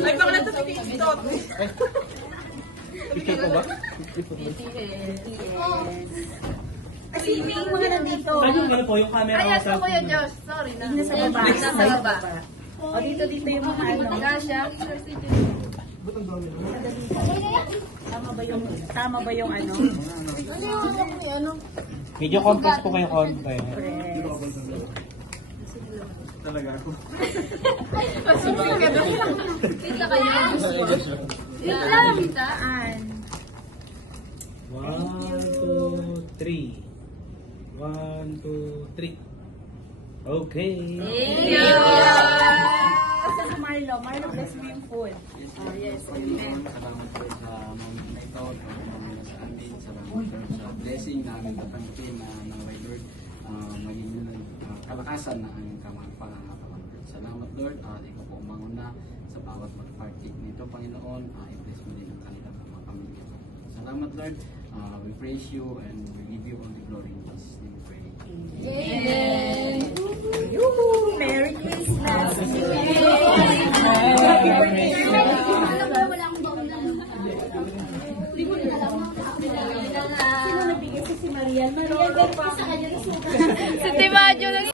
Ay, baka na ito si TikTok. Picture ko ba? Kasi may mga nandito. Ay, yung ano po, yung camera Ay, ko yes sa... po Kuya Josh. Sorry na. Nasa baba. Nasa baba. O, dito yung mga ano. Gasha. Tama ba yung ano? Video conference po kayo konti. Talaga ako. Kita kayo. Wait lang. Kitaan. 1, 2, 3. 1, 2, 3. Okay. Thank you. Asa si Marlo? Marlo, bless mo yung food. Oh, yes. Salamat po sa moment na ito, salamat sa amin, salamat po sa blessing na aming tatanggapin na naway Lord, maging kalakasan na aming pangangatawan. Salamat Lord, ikaw po umangon na sa bawat mag-partake nito, Panginoon, i-bless mo din ang kanilang mga pamilya. Salamat Lord, we praise you and we give you all the glory in Jesus' name we pray. Amen. Yoo-hoo! Merry Christmas! Sino nabigay si Marian? Marian, ganito sa kanya na Si Timadyo